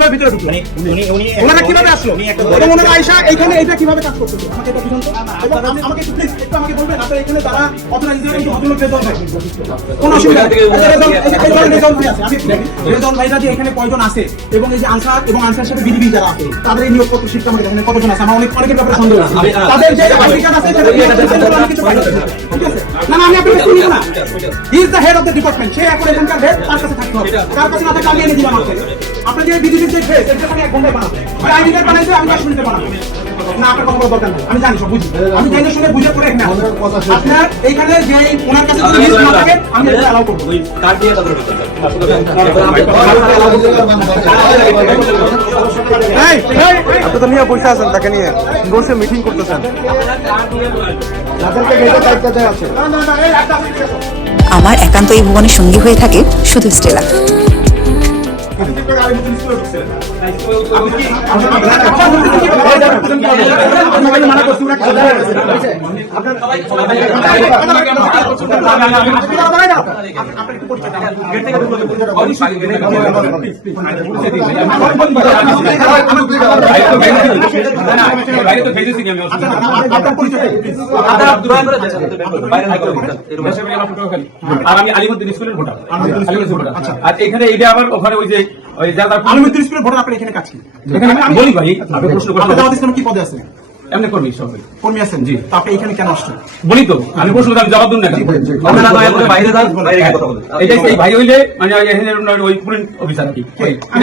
কিভাবে ভিতরে ঢুকলো ওনারা কিভাবে আসলো এবং ওনারা আয়শা এইখানে এটা কিভাবে কাজ করতেছে আমাকে এটা বুঝুন তো এবং আমাকে একটু প্লিজ একটু আমাকে বলবেন আপনারা এখানে যারা অথরাইজড একটু ভদ্রলোক রেজাল্ট ভাই কোন অসুবিধা নেই রেজাল্ট ভাইরা যে এখানে কয়জন আছে এবং এই যে আনসার এবং আনসার সাথে বিডিবি যারা আছে তাদের এই নিয়োগপত্র শিক্ষা আমাদের এখানে কতজন আছে আমার অনেকের ব্যাপারে সন্দেহ আছে তাদের যে আইডি কার্ড আছে ঠিক আছে না আমি আপনাকে শুনি না he is the head of the department সে এখন এখানকার হেড তার কাছে থাকতে হবে তার কাছে না থাকলে আমি এনে দিলাম আপনার যে বিডিবির যে ড্রেস এটা আমি 1 ঘন্টায় বানাবো আর আইডি কার্ড বানাইছে আমি 10 মিনিটে বানাবো না আপনার কথা বলার দরকার নেই আমি জানি সব বুঝি আমি জেনে শুনে বুঝে পড়ে এখানে আপনার এইখানে যে ওনার কাছে যদি লিস্ট না থাকে আমি এটা অ্যালাউ করব ওই কার্ড দিয়ে তাদের আপনি তো নিয়ে বসে আছেন তাকে নিয়ে বসে মিটিং করতেছেন আমার একান্ত এই ভুবনের সঙ্গী হয়ে থাকে শুধু স্টেলা। আর আমি আলিমুদ্দিন স্কুলের ভোটার আর এখানে এইটা আবার ওখানে ওই যে আলিমুদ্দিন স্কুলের ভোটার আপনার এখানে কাজ কি এখানে আমি বলি ভাই আপনি প্রশ্ন করতে কি পদে আছেন এমনি কর্মী সবাই কর্মী আছেন জি তা আপনি এখানে কেন আসছেন বলি তো আমি প্রশ্ন আমি জবাব দিন না বাইরে যান এই ভাই হইলে মানে ওই পুলিশ অফিসার কি আমি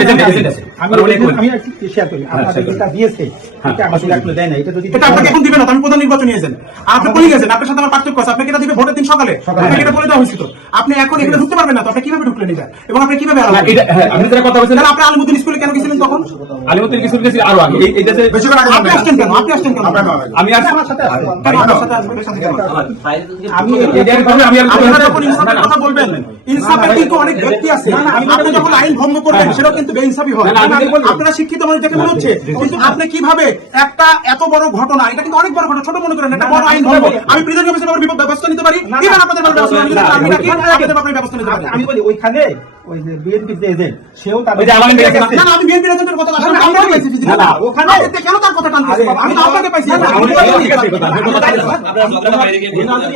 একটু শেয়ার করি আপনাদের যেটা দিয়েছে এটা আসলে আপনি দেন না এটা যদি এটা আপনাকে এখন দিবেন না আমি প্রধান নির্বাচন নিয়েছেন আপনি বলে গেছেন আপনার সাথে আমার পার্থক্য আছে আপনাকে এটা দিবে ভোটের দিন সকালে আপনাকে এটা বলে দেওয়া হয়েছিল আপনি এখন এখানে ঢুকতে পারবেন না তো আপনি কিভাবে ঢুকলেন এটা এবং আপনি কিভাবে এটা আপনি যারা কথা বলছেন আপনি আলিমুদ্দিন স্কুলে কেন গেছিলেন তখন আলিমুদ্দিন স্কুলে গেছি আরো আগে এই দেশে আপনি আসছেন কেন আমি আর আমার সাথে আমি কথা বলবেন ইনসাফের কিন্তু অনেক ব্যক্তি আছে আপনি যখন আইন ভঙ্গ করবেন সেটাও কিন্তু বেইনসাফি হয় আপনারা শিক্ষিত মানুষ দেখে মনে হচ্ছে কিন্তু আপনি কিভাবে একটা এত বড় ঘটনা এটা কিন্তু অনেক বড় ঘটনা ছোট মনে করেন একটা বড় আইন ভঙ্গ আমি প্রিজেন্ট অফিসে আমার ব্যবস্থা নিতে পারি ইভেন আপনাদের ব্যবস্থা নিতে পারি আপনাদের ব্যবস্থা নিতে পারি আমি বলি ওইখানে ওই যে বিএনপি যে এজেন্ট সেও তার না আমি বিএনপি এজেন্টের কথা আসলে আমরাও পাইছি না ওখানে কেন তার কথা টানতেছি আমি তো আপনাকে পাইছি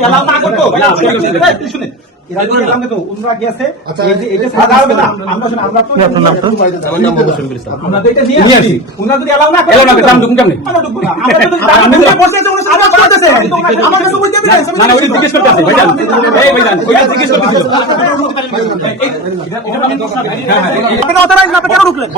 এলাও না করতো শুনে উনরা গেছে এটা সাদা হবে না আমরা আমরা তো আমরা তো এটা নিয়ে আসি উনরা যদি এলাও না করে এলাও না করে দাম ঢুকুন কেমনে আমরা ঢুকবো না আমরা যদি আমরা বসে আছে উনি সাদা করতেছে আমার কাছে বুঝতে পেরেছেন না ওই জিজ্ঞেস করতে আছে ভাইজান এই ভাইজান ওইটা জিজ্ঞেস করতেছিল আপনি অথরাইজ না কেন ঢুকলেন